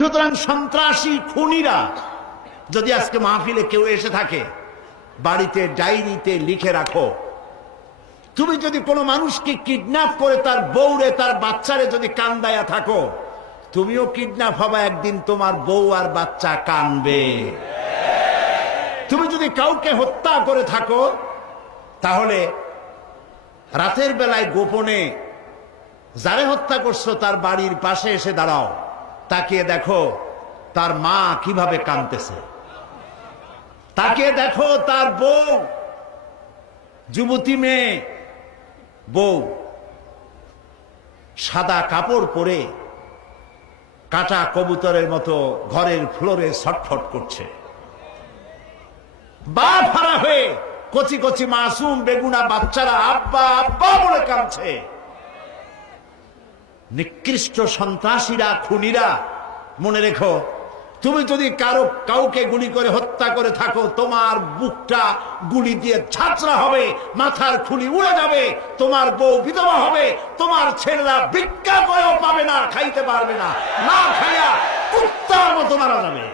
সুতরাং সন্ত্রাসী খুনিরা যদি আজকে মাহফিলে কেউ এসে থাকে, বাড়িতে ডায়েরিতে লিখে রাখো, তুমি যদি কোনো মানুষকে কিডন্যাপ করে তার বউরে তার বাচ্চারে যদি কান্দায়া থাকো, তুমিও কিডন্যাপ হবা একদিন, তোমার বউ আর বাচ্চা কানবে। তুমি যদি কাউকে হত্যা করে থাকো, তাহলে রাতের বেলায় গোপনে যারে হত্যা করছো তার বাড়ির পাশে এসে দাঁড়াও, তাকিয়ে দেখো তার মা কিভাবে কাঁদতেছে, তাকিয়ে দেখো তার বউ, যুবতী মেয়ে বউ সাদা কাপড় পরে কাটা কবুতরের মতো ঘরের ফ্লোরে ছটফট করছে, বাপ হারা হয়ে কচি কচি মাসুম বেগুনা বাচ্চারা আব্বা আব্বা বলে কাঁদছে। নিকৃষ্ট সন্ত্রাসীরা খুনিরা, মনে রেখো, তুমি যদি কাউকে গুলি করে হত্যা করে থাকো, তোমার বুকটা গুলি দিয়ে ছাঁচড়া হবে, মাথার খুলি উড়ে যাবে, তোমার বউ বিধবা হবে, তোমার ছেলেরা ভিক্ষা করেও পাবে না, খাইতে পারবে না, না খাইয়া কুত্তার মতো মারা যাবে।